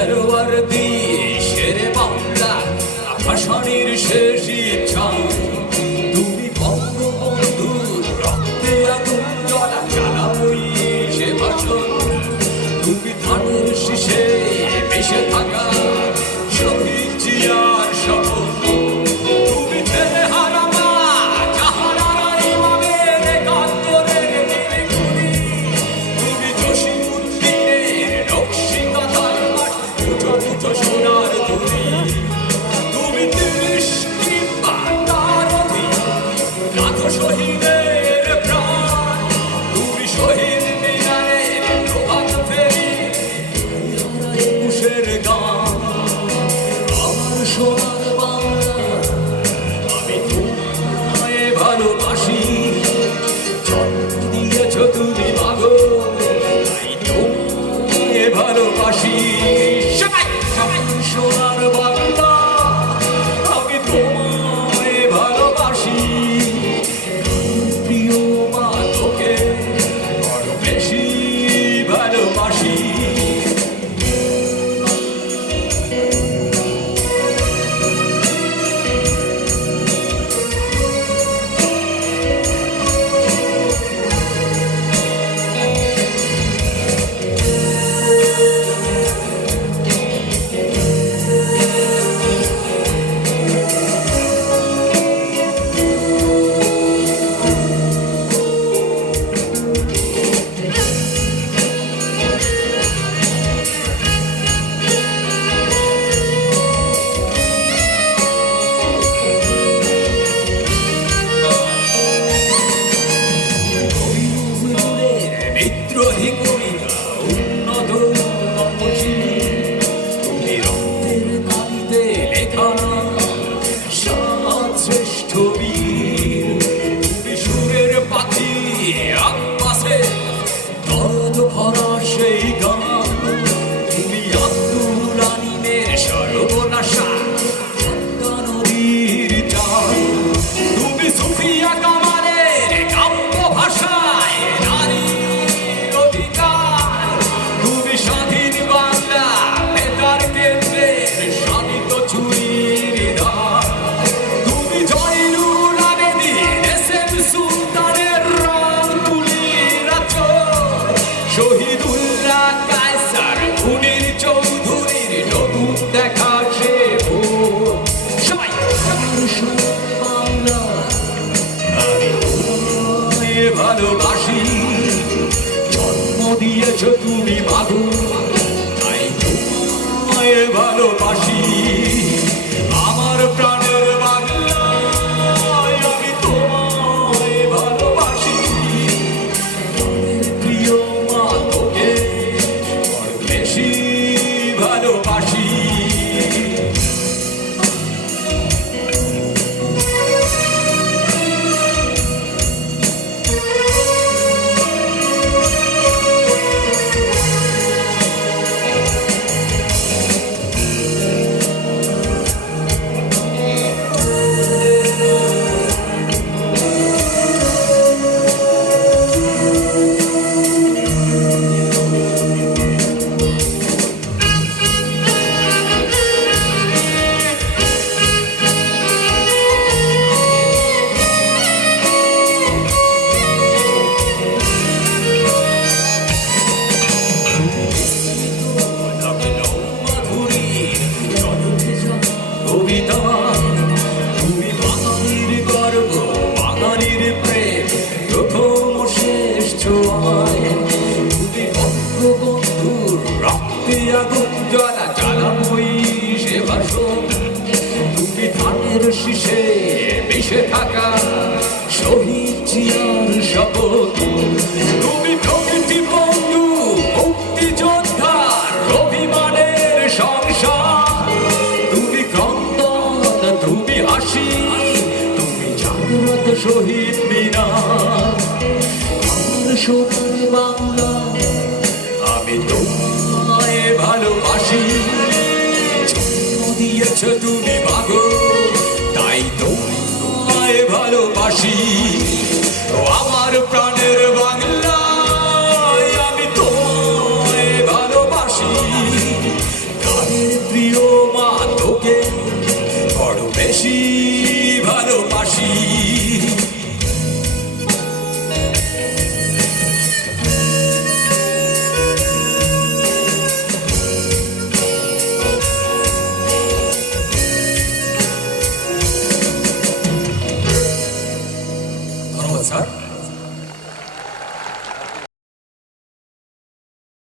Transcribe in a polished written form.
তলোয়ার দিয়ে শেরে বাংলা ভাষণের শেষ ইচ্ছা তুমি বঙ্গবন্ধুর রক্তে আগুন জ্বলা জ্বালাবই সে ভাষণ তুমি ধানের শীষে মিশে থাকা শহীদ জিয়ার শপথ তুমি ছেলে হারামা জাহানারা ইমামের একাত্তরের দিনগুলি তুমি জসিমউদ্দিনের নকশি কাঁথার মাঠ দুটো দুটো সোনার তুলি তুমি ৩০ কিংবা তার অধিক লাখো শহীদের প্রাণ তুমি শহীদ মিনারের প্রভাত ফেরি একুশের গান আমার সোনার বাংলা আমি তোমায় ভালোবাসি জন্ম দিয়েছ তুমি মাগো তাই তোমায় ভালোবাসি সবাই সবাই সোনার বাংলা আমি তোমায় ভালোবাসি প্রিয় মা তোকে বড় বেশি ভালোবাসি বিদ্রোহী কবিতা উন্নত তুমি রক্তের কালিতে লেখা সাত শ্রেষ্ঠ বীর তুমি সুরের পাখি আকাশে দরদ ভরা সেই গান তুমি আব্দুল আলিমের সর্বনাশা পদ্মা নদীর চাল তুমি সুফিয়া কামালের কাব্য ভাষায় নারী অধিকার তুমি স্বাধীন বাংলা বেতার কেন্দ্রের শানিত চুরির ধার তুমি জয়নুল আবেদিন এসএম সুলতানের রং তুলির আঁচল শহীদুল্লাহ কায়সার খুনির চৌধুরীর নতুন দেখা সে ভোর সবাই বাংলা আমি তোমায় ভালোবাসি জন্ম দিয়েছ তুমি মাগো তাই তোমায় ভালোবাসি আমার প্রাণের বাংলা আমি তোমায় ভালোবাসি প্রিয় মা তোকে বড় বেশি ভালোবাসি কবিতা তুমি বাঙালির গর্ব বাঙালির প্রেম প্রথম শেষ ছোঁয়ায় তুমি বঙ্গবন্ধুর রক্তে আগুন জ্বালা জ্বালাময়ী সে ভাষণ তুমি ধানের শীষে মিশে থাকা শহীদ জিয়ার শপথ তুমি প্রকৃতি বন্ধু মুক্তিযোদ্ধার অভিমানের সংসার তুমি ক্রন্দন তুমি হাসি তুমি জাগ্রত শহীদ মিনার আমার সোনার বাংলা আমি তোমায় ভালোবাসি জন্ম দিয়েছ তুমি মাগো তাই তোমায় ভালোবাসি আমার প্রাণের বাংলা আমি তোমায় ভালোবাসি খুশি